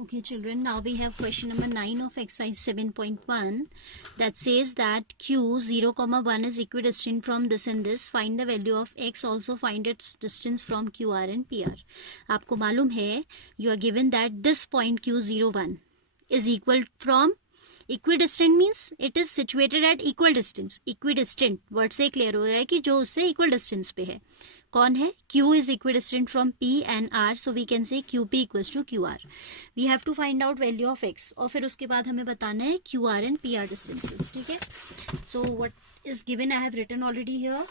Okay, children, now we have question number 9 of exercise 7.1 that says that q 0, 1 is equidistant from this and this. Find the value of x. Also find its distance from qr and pr. आपको मालूम है you are given that this point q 0, 1 is equal from equidistant means it is situated at equal distance. Equidistant word से clear हो रहा है कि जो उससे equal distance पे है. कौन है? Q is equidistant from P and R, so we can say QP equals to QR. We have to find out value of X और फिर उसके बाद हमें बताना है QR and PR distances. ठीक है? So what is given I have written already here.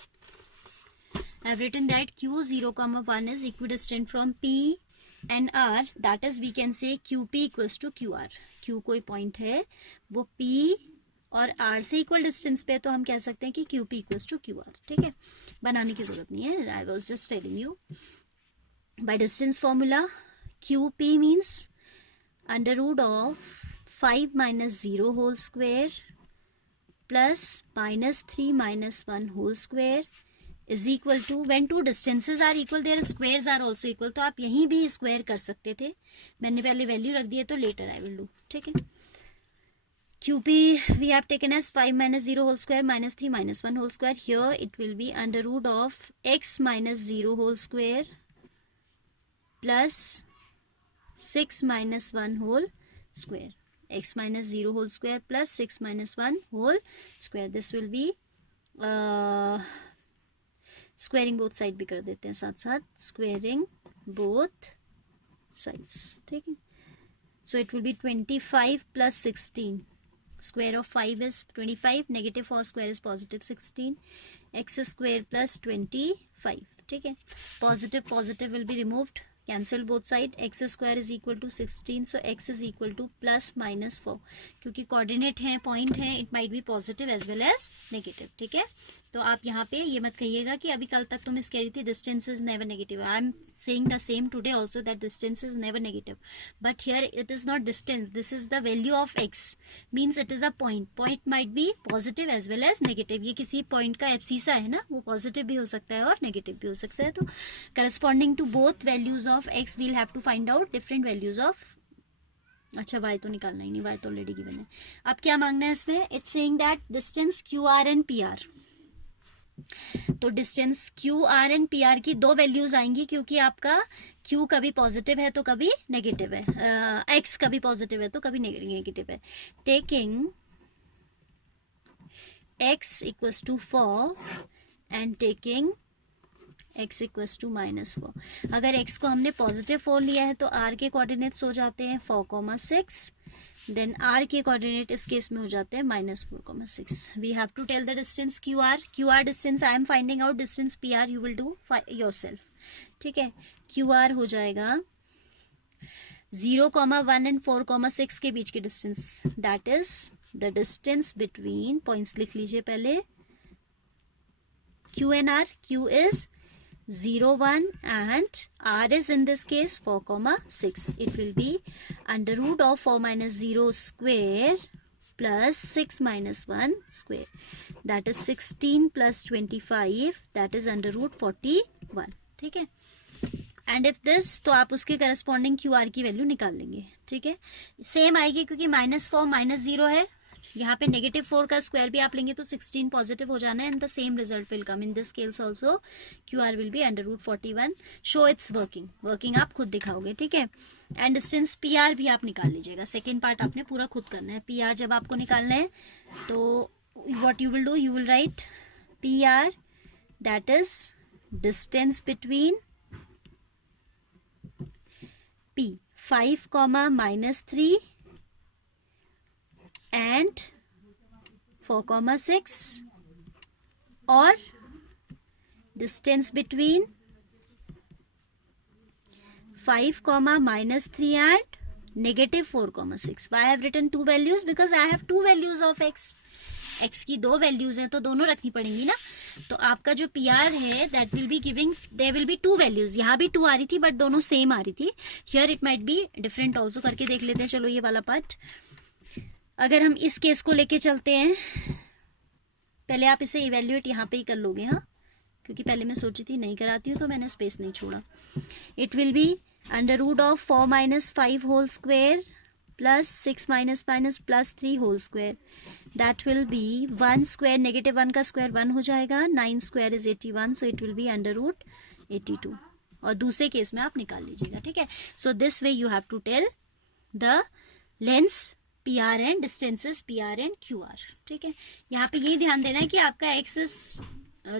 I have written that Q 0, 1 is equidistant from P and R. That is we can say QP equals to QR. Q कोई point है वो P और R से equal distance पे, तो हम कह सकते हैं कि QP इक्वल्स टू QR. ठीक है, बनाने की जरूरत नहीं है. I was just telling you by distance formula QP means under root of 5 minus 0 whole square plus minus 3 minus 1 whole square is equal to, when two distances are equal their squares are also equal. तो आप यहीं भी square कर सकते थे, मैंने पहले value रख दी है तो लेटर आई विल डू. ठीक है, QP we have taken as 5 minus 0 whole square minus 3 minus 1 whole square. Here it will be under root of x minus 0 whole square plus 6 minus 1 whole square. X minus 0 whole square plus 6 minus 1 whole square. This will be squaring both side भी कर देते हैं साथ साथ, squaring both sides. ठीक है, so it will be 25 plus 16. Square of 5 is 25, negative 4 square is positive 16, x square plus 25. ठीक है, positive will be removed, cancel both side. X square is equal to 16, so x is equal to plus minus 4. क्योंकि coordinate है, point है, it might be positive as well as negative. ठीक है, तो आप यहाँ पे ये मत कहिएगा कि अभी कल तक तो मिस कह रही थी distance is never negative. I am saying the same today also that distance is never negative, but here it is not distance, this is the value of x. Means it is a point. Point might be positive as well as negative. ये किसी point का abscissa है ना, वो positive भी हो सकता है और नेगेटिव भी हो सकता है. तो corresponding to both values of x we'll have to find out different values of, अच्छा y तो निकालना ही नहीं, y तो ऑलरेडी गिवन है. अब क्या मांगना है इसमें? It's saying that distance QR and PR. तो डिस्टेंस QR एंड PR की दो वैल्यूज आएंगी, क्योंकि आपका Q कभी पॉजिटिव है तो कभी नेगेटिव है, X कभी पॉजिटिव है तो कभी नेगेटिव है. Taking X equals to 4 and taking x equals to -4. अगर x को हमने पॉजिटिव 4 लिया है तो r के कोऑर्डिनेट्स हो जाते हैं 4,6. देन r के कोऑर्डिनेट इस केस में हो जाते हैं -4,6. We have to tell the distance QR distance I am finding out, distance PR you will do yourself. ठीक है, QR हो जाएगा 0, 1 एंड 4,6 के बीच की distance, that is the distance between, points लिख लीजिए पहले, Q and R. Q is 0, 1 and R is in this case 4,6. It will be under root of 4 minus 0 square plus 6 minus 1 square. That is 16 plus 25. That is under root 41. ठीक है, and if this, तो आप उसके corresponding QR की value निकाल लेंगे. ठीक है, सेम आएगी क्योंकि -4 -0 है. यहाँ पे -4 का स्क्वायर भी आप लेंगे तो 16 पॉजिटिव हो जाना है, and the same result will come in this case also. QR will be under root 41. Show its working आप खुद दिखाओगे. ठीक है, एंड डिस्टेंस PR भी आप निकाल लीजिएगा. सेकेंड पार्ट आपने पूरा खुद करना है. PR जब आपको निकालना है तो what you will do, you will write PR that is distance between P 5, -3 and 4,6, or distance between 5, -3 and -4,6. Why I have written two values? Because I have two values of x. x की दो values हैं तो दोनों रखनी पड़ेंगी ना. तो आपका जो PR है that will be giving, there will be two values. यहाँ भी 2 आ रही थी बट दोनों सेम आ रही थी. Here it might be different also. करके देख लेते हैं. चलो ये वाला पार्ट, अगर हम इस केस को लेके चलते हैं, पहले आप इसे इवेल्युएट यहाँ पे ही कर लोगे. हाँ, क्योंकि पहले मैं सोची थी नहीं कराती हूँ तो मैंने स्पेस नहीं छोड़ा. It will be under root of 4 minus 5 whole square plus 6 minus minus plus 3 whole square, that will be 1 square, negative 1 का स्क्वायर 1 हो जाएगा, 9 square is 81, so it will be under root 82. और दूसरे केस में आप निकाल लीजिएगा, ठीक है. So this way you have to tell the lengths PR and distances PR and QR, ठीक है. यहाँ पे ये ध्यान देना है कि आपका x is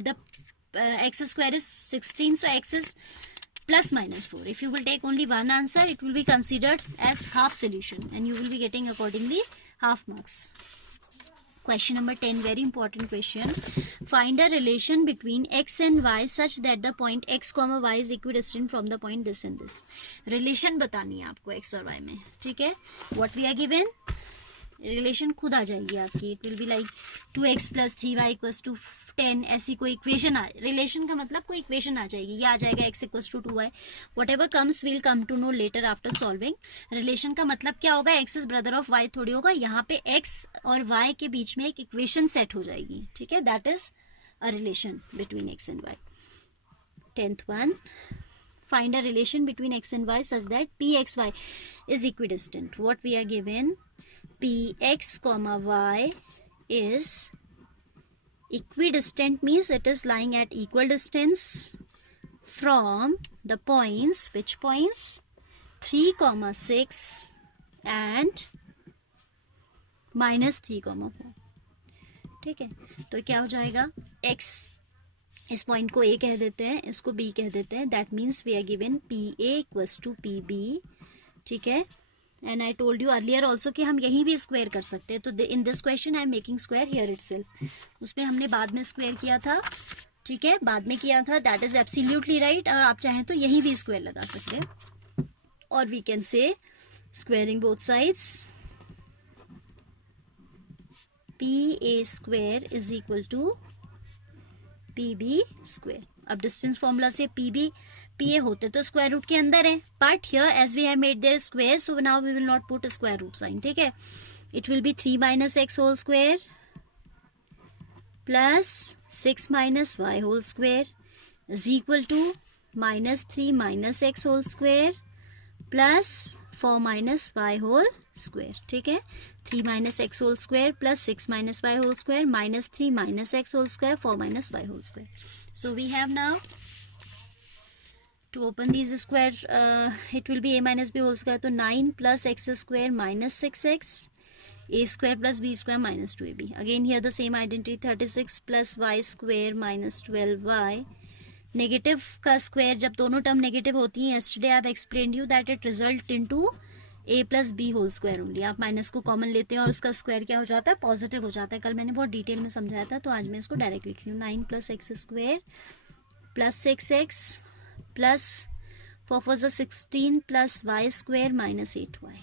the x square is 16, so x is plus minus 4. If you will take only one answer, it will be considered as half solution and you will be getting accordingly half marks. Question number 10, very important question. Find a relation between x and y such that the point x comma y is equidistant from the point this and this. Relation बतानी है आपको x और y में, ठीक है. What we are given? Relation खुद आ जाएगी आपकी. It will be like 2x plus 3y equals to 10. ऐसी कोई इक्वेशन रिलेशन का मतलब कोई इक्वेशन आ जाएगी. ये आ जाएगा x equals to 2y. Whatever comes will come to know later after solving. Relation का मतलब क्या होगा? x is brother of y थोड़ी होगा. यहाँ पे x और y के बीच में एक इक्वेशन सेट हो जाएगी, ठीक है. That is a relation between x and y. 10th one. Find a relation between x and y such that pxy is equidistant. What we are given? Px comma y is equidistant means it is lying at equal distance from the points, which points? 3, 6 and minus 3, 4. ठीक है. तो क्या हो जाएगा? x इस point को a कह देते हैं, इसको b कह देते हैं. That means we are given PA equals to PB, ठीक है. And I told you earlier also कि हम यहीं भी स्क्वायर कर सकते हैं. तो in this question I am making square here itself. उसमें हमने बाद में स्क्वायर किया था, ठीक है, बाद में किया था. That is absolutely right. और आप चाहें तो यहीं भी स्क्वायर लगा सकते हैं. और we can say squaring both sides. PA square is equal to PB square. अब डिस्टेंस फॉर्मूला से PA होते तो स्क्वायर रूट के अंदर है, but here as we have made their square, so now we will not put square root sign, ठीक है. It will be 3 minus x whole square plus 6 minus y whole square is equal to minus 3 minus x whole square plus 4 minus y whole square, ठीक है. 3 minus x whole square plus 6 minus y whole square minus 3 minus x whole square 4 minus y whole square. So we have now to open these square, it will be a minus b whole square, तो 9 plus x square minus 6x, a square plus b square minus 2ab. Again here the same identity, 36 plus y square minus 12y. Negative का square जब दोनों term negative होती हैं, yesterday I have explained you that it result into a plus b whole square only. आप minus को common लेते हैं और उसका स्क्वायर क्या हो जाता है? पॉजिटिव हो जाता है. कल मैंने बहुत डिटेल में समझाया था, तो आज मैं इसको डायरेक्ट लिख रही हूँ. 9 plus x square plus 6x plus 4 4 16 plus y square minus 8y,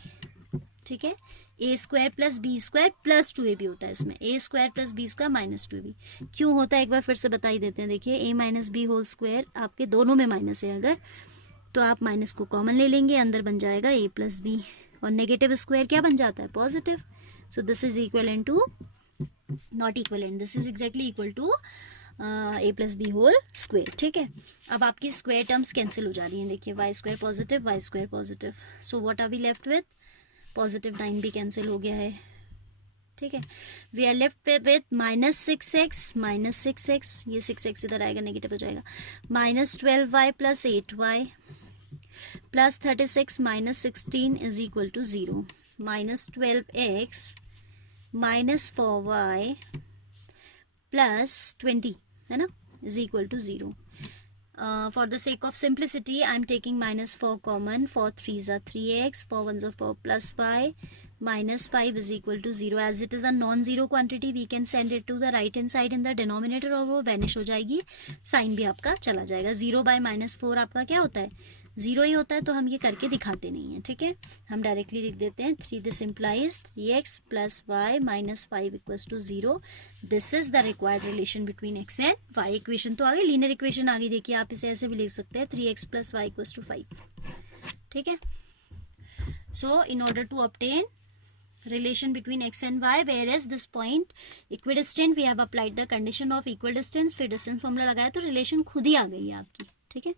ठीक है. A square plus b square plus 2ab होता है इसमें. A square plus b square minus 2ab क्यों होता है एक बार फिर से बता ही देते हैं. देखिए a minus b whole square आपके दोनों में माइनस है, अगर तो आप माइनस को कॉमन ले लेंगे, अंदर बन जाएगा a प्लस बी, और नेगेटिव स्क्वायर क्या बन जाता है? Positive. So this is equivalent to, not equivalent, this is exactly equal to a plus b whole square, ठीक है. अब आपकी स्क्वायर टर्म्स कैंसिल हो जा रही हैं. देखिए y square positive, y square positive, so what are we left with? Positive 9 भी कैंसिल हो गया है, ठीक है. We are left with minus 6x, ये 6x इधर आएगा, नेगेटिव हो जाएगा. Minus 12y plus 8y plus 36 minus 16 is equal to 0. Minus 12x minus 4y plus 20 है ना, is equal to 0. For the sake of simplicity I am taking minus 4 common. 4 3s are 3x, 4 1s are 4 plus y minus 5 is equal to 0. as it is a non-zero quantity we can send it to the right hand side in the denominator, और वो vanish हो जाएगी, sign भी आपका चला जाएगा. 0 by minus 4 आपका क्या होता है? 0 ही होता है. तो हम ये करके दिखाते नहीं हैं, ठीक है. हम डायरेक्टली लिख देते हैं 3. This implies 3x plus y minus 5 equals to 0. This is the required relation between x and y. Equation तो आ गई, लीनियर इक्वेशन आ गई. देखिए आप इसे ऐसे भी लिख सकते हैं 3x plus Y equals to 5, ठीक है. So in order to obtain relation between x and y, whereas this point equidistant, we have applied the condition of equal distance. फिर डिस्टेंस फॉर्मूला लगाया तो रिलेशन खुद ही आ गई है आपकी, ठीक है.